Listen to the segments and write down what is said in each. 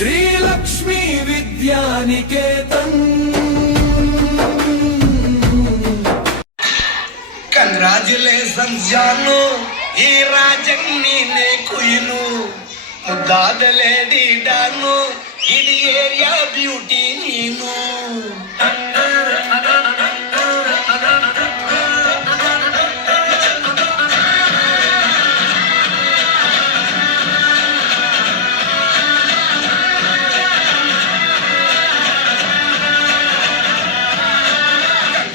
Sreelakshmi Vidyaniketan. Congratulations ಜಾನು, ಈ ರಾಜಣ್ಣೀನೇ ಕುಯ್ನು, ಮುದ್ದಾದ lady don, ಇಡೀ ಏರಿಯಾ ಬ್ಯೂಟಿ ನೀನು.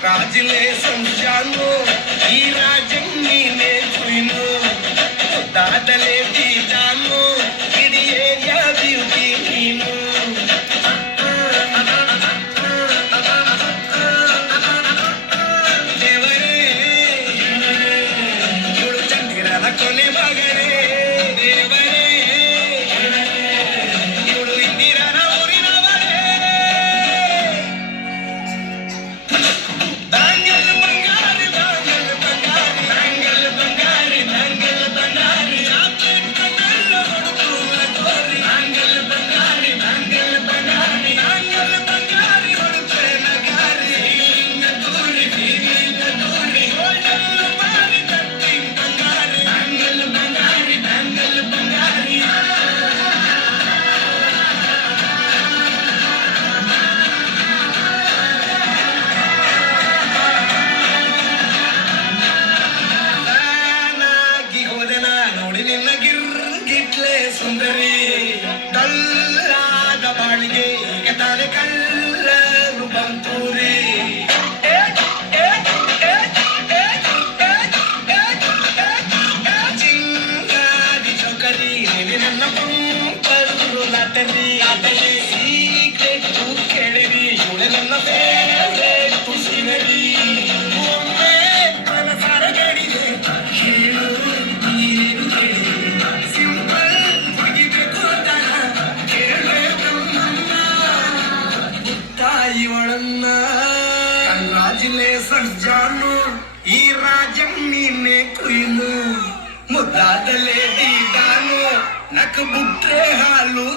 ಕಂಗ್ರಾಚುಲೇಷನ್ಸ್ ಜಾನು, ಈ ರಾಜಣ್ಣೀನೇ ಕುಯ್ನು, ಮುದ್ದಾದ ಲೇಡಿ ಡಾನು, ಇಡೀ ಏರಿಯಾ ಬ್ಯೂಟಿ ನೀನು. ದೇವರೇ, ಇವಳು ಚಂದಿರನ ಕೊನೆ ಮಗನೇ. ದೇವರೇ, ಇವಳು ಇಂದಿರನ ಊರಿನವಳೇ. ದಾಂಗಲ್ ಬಂಗಾರಿ, ದಾಂಗಲ್ ಬಂಗಾರಿ, ದಾಂಗಲ್ ಬಂಗಾರಿ, ದಾಂಗಲ್ ಬಂಗಾರಿ, ಚಾಕ್ಲೇಟ್ ಕಣ್ಣಲ್ಲ ಹೊಡುಕುವ ತೋರಿ. ದಾಂಗಲ್ ಬಂಗಾರಿ, ದಾಂಗಲ್ ಬಂಗಾರಿ, ದಾಂಗಲ್ ಬಂಗಾರಿ, ಹೊಡುಕುವೆ ನಗಾರಿ. ಫೀಲಿಂಗ್ ತೋರಿ, ಫೀಲಿಂಗ್ ತೋರಿ, ಗೋಲ್ಡನ್ ಮಾರಿ ಕಟ್ಟಿಂಗ್ ಬಂಗಾರಿ. ದಾಂಗಲ್ ಬಂಗಾರಿ, ದಾಂಗಲ್ ಬಂಗಾರಿ. ನಾನಾಗಿ ಹೋದೆನ ನೋಡಿ ನಿನ್ನ ಗಿರ್ಗಿಟ್ಲೆ ಸುಂದರಿ. ಕಲ್ಲಾದ ಬಾಳಿಗೆ ಈಗ ತಾನೆ ಕಲ್ಲರು ಬಂತೂರಿ. ಚಿಂಗಾರಿ ಚೌಕರಿ ನೀನೆ ನನ್ನ ಪಂಪರು ಲಾಟರಿ. ಸೀಕ್ರೆಟ್ ಕೇಳಿರಿ, ಇವಳೆ ನನ್ನ ಫೇವ್ರೇಟ್ ಸಿನರಿ. ಒಮ್ಮೆ ಮನಸಾರ ಗಡಿಗೆ ಹೇಳು ನೀನು ಕೇಳಿ. ಸಿಂಪಲ್ ಮುಗಿಬೇಕು ಅಂತಾನ ಕೇಳೇ ಬ್ರಹ್ಮಣ್ಣ ಇವಳನ್ನ. ಕಂಗ್ರಾಚುಲೇಷನ್ಸ್ ಜಾನು, ಈ ರಾಜಣ್ಣೀನೇ ಕುಯ್ನು, ಮುದ್ದಾದ ಲೇಡಿ ಡಾನು, ನಕ್ ಬುಟ್ರೆ ಹಾಲು